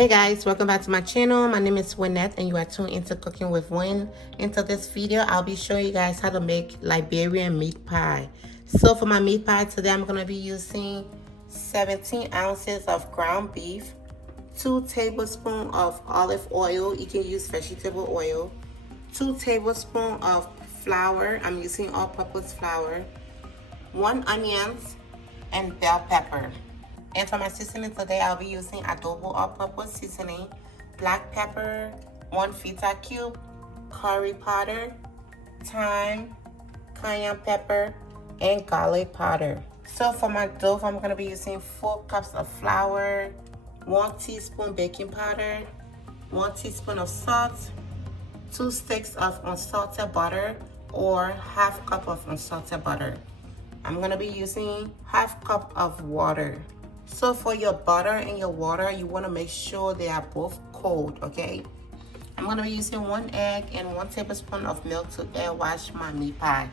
Hey guys, welcome back to my channel. My name is Winnette and you are tuned into Cooking with Winn. Into this video, I'll be showing you guys how to make Liberian meat pie. So for my meat pie today, I'm going to be using 17 ounces of ground beef, 2 tablespoons of olive oil. You can use vegetable oil, 2 tablespoons of flour. I'm using all-purpose flour, 1 onion, and bell pepper. And for my seasoning today, I'll be using adobo all-purpose seasoning, black pepper, 1 feta cube, curry powder, thyme, cayenne pepper, and garlic powder. So for my dough, I'm going to be using 4 cups of flour, 1 teaspoon baking powder, 1 teaspoon of salt, 2 sticks of unsalted butter, or half cup of unsalted butter. I'm going to be using half cup of water. So for your butter and your water, you want to make sure they are both cold, okay? I'm going to be using 1 egg and 1 tablespoon of milk to air wash my meat pie.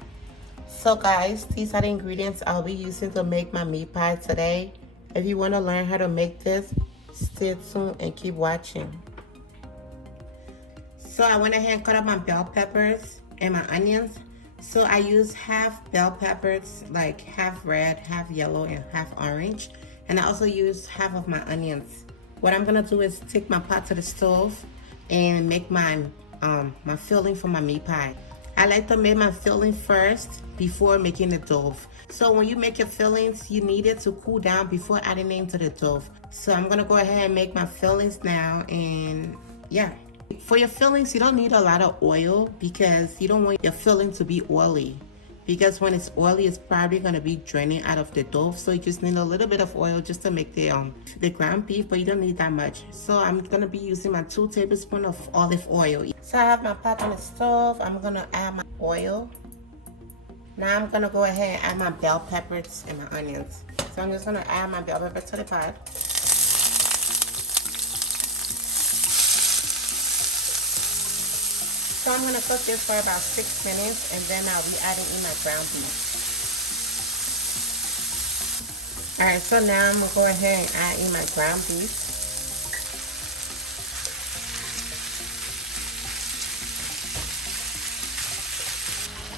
So guys, these are the ingredients I'll be using to make my meat pie today. If you want to learn how to make this, stay tuned and keep watching. So I went ahead and cut up my bell peppers and my onions. So I use half bell peppers, like half red, half yellow, and half orange. And I also use half of my onions. What I'm gonna do is take my pot to the stove and make my filling for my meat pie. I like to make my filling first before making the dough. So when you make your fillings, you need it to cool down before adding it into the dough. So I'm gonna go ahead and make my fillings now, and yeah. For your fillings, you don't need a lot of oil because you don't want your filling to be oily. Because when it's oily, it's probably going to be draining out of the dough. So you just need a little bit of oil just to make the ground beef, but you don't need that much. So I'm going to be using my 2 tablespoons of olive oil. So I have my pot on the stove. I'm going to add my oil. Now I'm going to go ahead and add my bell peppers and my onions. So I'm just going to add my bell pepper to the pot. So I'm going to cook this for about 6 minutes, and then I'll be adding in my ground beef. Alright, so now I'm going to go ahead and add in my ground beef.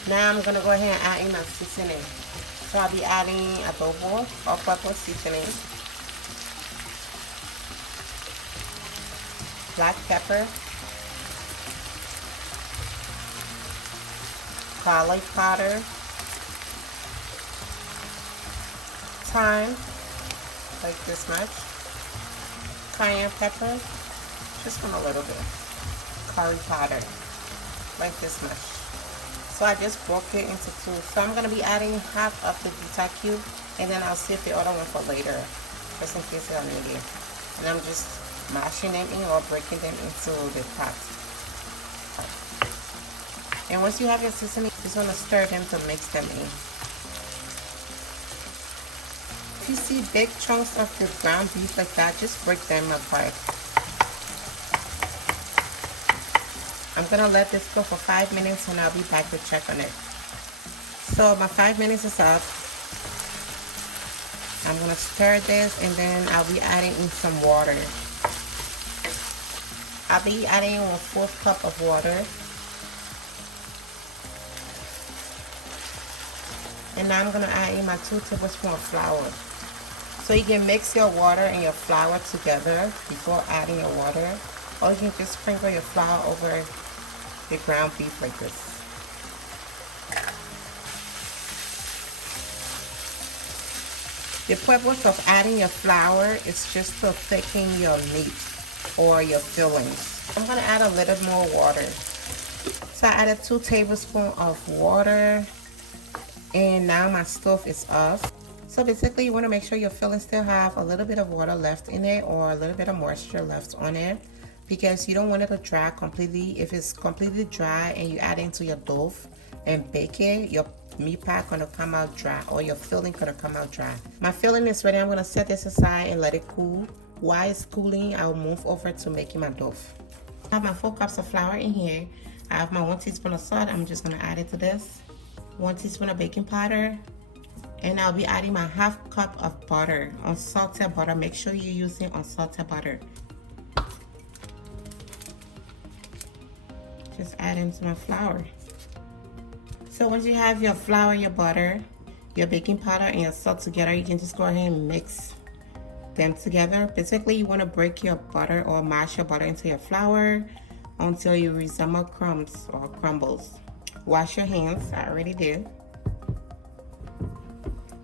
Now I'm going to go ahead and add in my seasoning. So I'll be adding adobo, all-purpose seasoning, black pepper, garlic powder, thyme, like this much, cayenne pepper, just from a little bit, curry powder, like this much. So I just broke it into 2. So I'm going to be adding half of the feta cube, and then I'll save the other one for later, just in case I need it. And I'm just mashing them in or breaking them into the pot. And once you have your seasoning, you just want to stir them to mix them in. If you see big chunks of the ground beef like that, just break them apart. I'm going to let this cook for 5 minutes and I'll be back to check on it. So my 5 minutes is up. I'm going to stir this, and then I'll be adding in some water. I'll be adding in 1/4 cup of water. And now I'm going to add in my 2 tablespoons of flour. So you can mix your water and your flour together before adding your water. Or you can just sprinkle your flour over the ground beef like this. The purpose of adding your flour is just to thicken your meat or your fillings. I'm going to add a little more water. So I added 2 tablespoons of water. And now my stove is off. So basically you want to make sure your filling still have a little bit of water left in it, or a little bit of moisture left on it, because you don't want it to dry completely. If it's completely dry and you add it into your dough and bake it, your meat pie gonna come out dry, or your filling gonna come out dry. My filling is ready. I'm gonna set this aside and let it cool. While it's cooling, I'll move over to making my dough. I have my 4 cups of flour in here. I have my 1 teaspoon of salt. I'm just gonna add it to this. 1 teaspoon of baking powder, and I'll be adding my half cup of butter, unsalted butter. Make sure you're using unsalted butter. just add into my flour. So once you have your flour, your butter, your baking powder, and your salt together, you can just go ahead and mix them together. Basically, you want to break your butter or mash your butter into your flour until you resemble crumbs or crumbles. Wash your hands. I already did.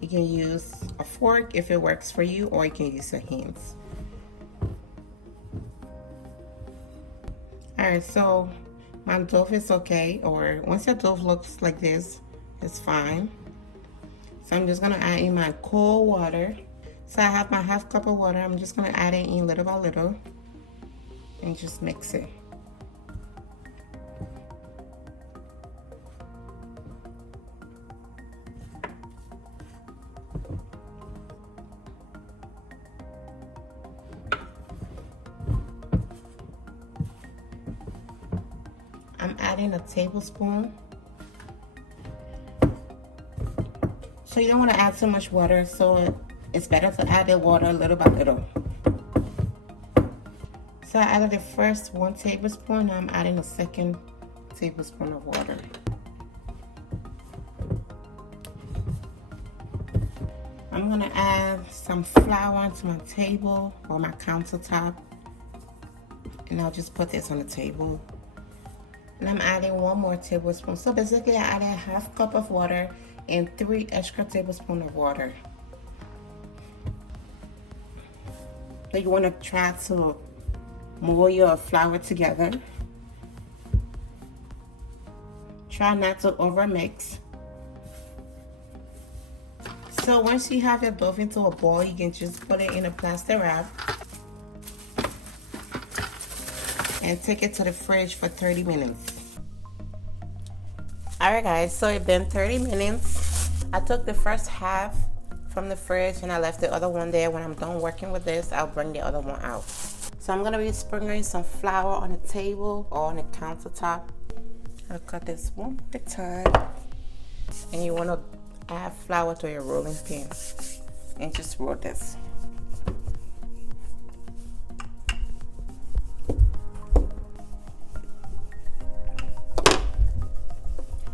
You can use a fork if it works for you, or you can use your hands. Alright, so my dough is okay, or once your dough looks like this, it's fine. So I'm just gonna add in my cold water. So I have my half cup of water. I'm just gonna add it in little by little and just mix it. I'm adding a tablespoon. So you don't want to add too much water, so it's better to add the water little by little. So I added the first 1 tablespoon. Now I'm adding a second tablespoon of water. I'm gonna add some flour onto my table or my countertop, and I'll just put this on the table. And I'm adding 1 more tablespoon. So basically I added half cup of water and 3 extra tablespoons of water. So you want to try to mold your flour together. Try not to over mix. So once you have your dough into a bowl, you can just put it in a plastic wrap and take it to the fridge for 30 minutes. Alright guys, so it's been 30 minutes. I took the first half from the fridge and I left the other one there. When I'm done working with this, I'll bring the other one out. So I'm gonna be sprinkling some flour on the table or on the countertop. I'll cut this one more time. And you wanna add flour to your rolling pin and just roll this.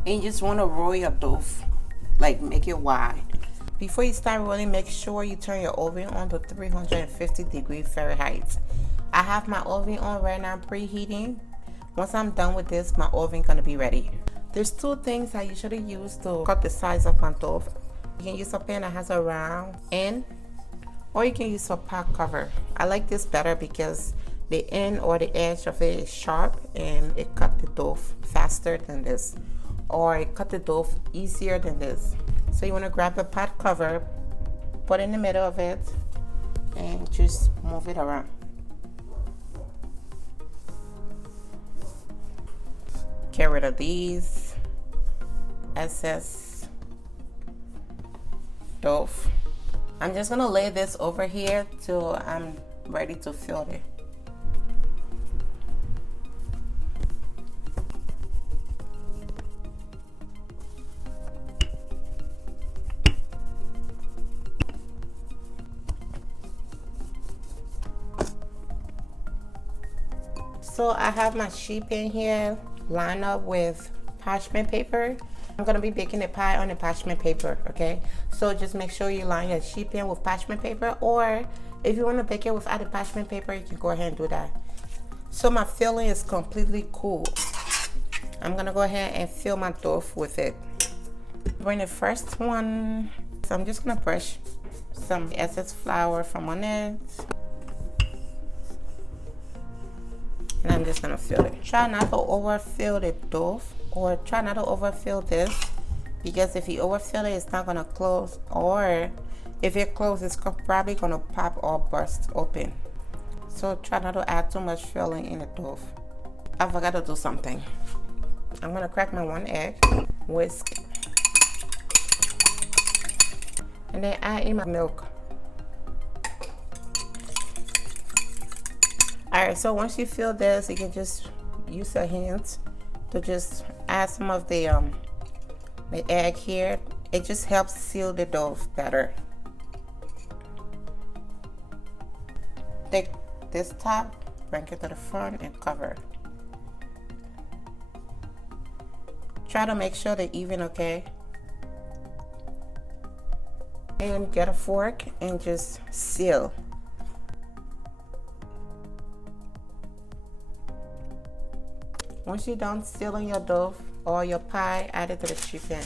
And you just want to roll your dough, like make it wide. Before you start rolling, make sure you turn your oven on to 350 degrees Fahrenheit. I have my oven on right now preheating. Once I'm done with this, my oven gonna be ready. There's 2 things I usually use to cut the size of my dough. You can use a pan that has a round end, or you can use a pot cover. I like this better because the end or the edge of it is sharp and it cut the dough faster than this, or it cut the dough easier than this. So you want to grab a pot cover, put it in the middle of it, and just move it around. Get rid of these excess dough. I'm just gonna lay this over here till I'm ready to fill it. So I have my sheet pan here lined up with parchment paper. I'm gonna be baking the pie on the parchment paper, okay? So just make sure you line your sheet pan with parchment paper, or if you wanna bake it without the parchment paper, you can go ahead and do that. So my filling is completely cool. I'm gonna go ahead and fill my dough with it. Bring the first one. So I'm just gonna brush some excess flour from on it. And I'm just gonna fill it. Try not to overfill the dough, or try not to overfill this, because if you overfill it, it's not gonna close, or if it closes, it's probably gonna pop or burst open. So try not to add too much filling in the dough. I forgot to do something. I'm gonna crack my 1 egg, whisk, and then add in my milk. Alright, so once you fill this, you can just use your hands to just add some of the egg here. It just helps seal the dough better. Take this top, bring it to the front and cover. Try to make sure they're even, okay? And get a fork and just seal. Once you're done sealing your dough or your pie, add it to the chicken.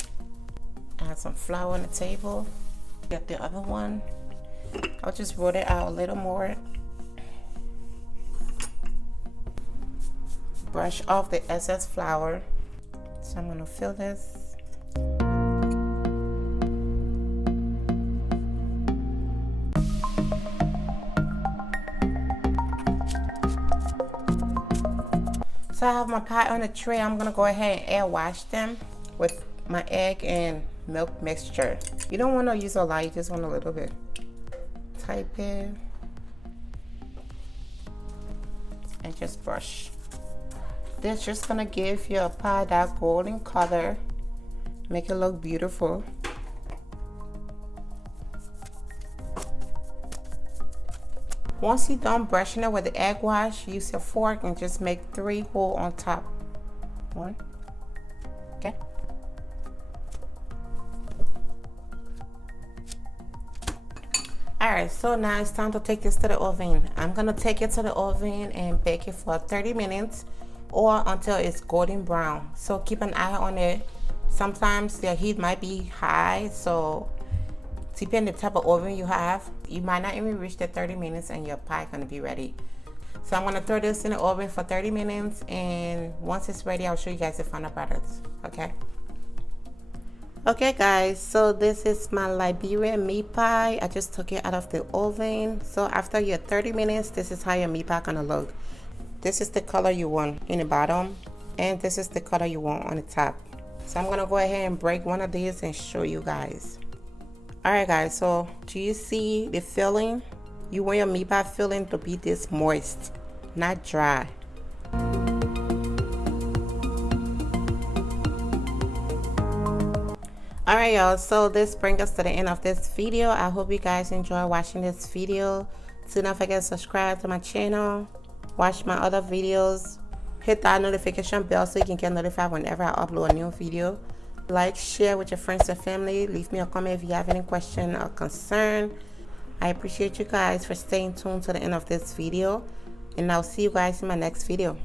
Add some flour on the table. Get the other one. I'll just roll it out a little more. Brush off the excess flour. So I'm gonna fill this. So I have my pie on a tray. I'm gonna go ahead and air wash them with my egg and milk mixture. You don't want to use a lot, you just want a little bit. Type it and just brush. This just gonna give your pie that golden color, make it look beautiful. Once you're done brushing it with the egg wash, use your fork and just make 3 holes on top. 1, okay. Alright, so now it's time to take this to the oven. I'm gonna take it to the oven and bake it for 30 minutes or until it's golden brown. So keep an eye on it. Sometimes the heat might be high, so depending the type of oven you have, you might not even reach the 30 minutes and your pie gonna be ready. So I'm gonna throw this in the oven for 30 minutes, and once it's ready, I'll show you guys the final product, okay? Okay guys, so this is my Liberian meat pie. I just took it out of the oven. So after your 30 minutes, this is how your meat pie gonna look. This is the color you want in the bottom, and this is the color you want on the top. So I'm gonna go ahead and break one of these and show you guys. Alright guys, so do you see the filling? You want your meat pie filling to be this moist, not dry. Alright y'all, so this brings us to the end of this video. I hope you guys enjoy watching this video. Do not forget to subscribe to my channel, watch my other videos, hit that notification bell so you can get notified whenever I upload a new video. Like, share with your friends and family. Leave me a comment if you have any question or concern. I appreciate you guys for staying tuned to the end of this video, and I'll see you guys in my next video.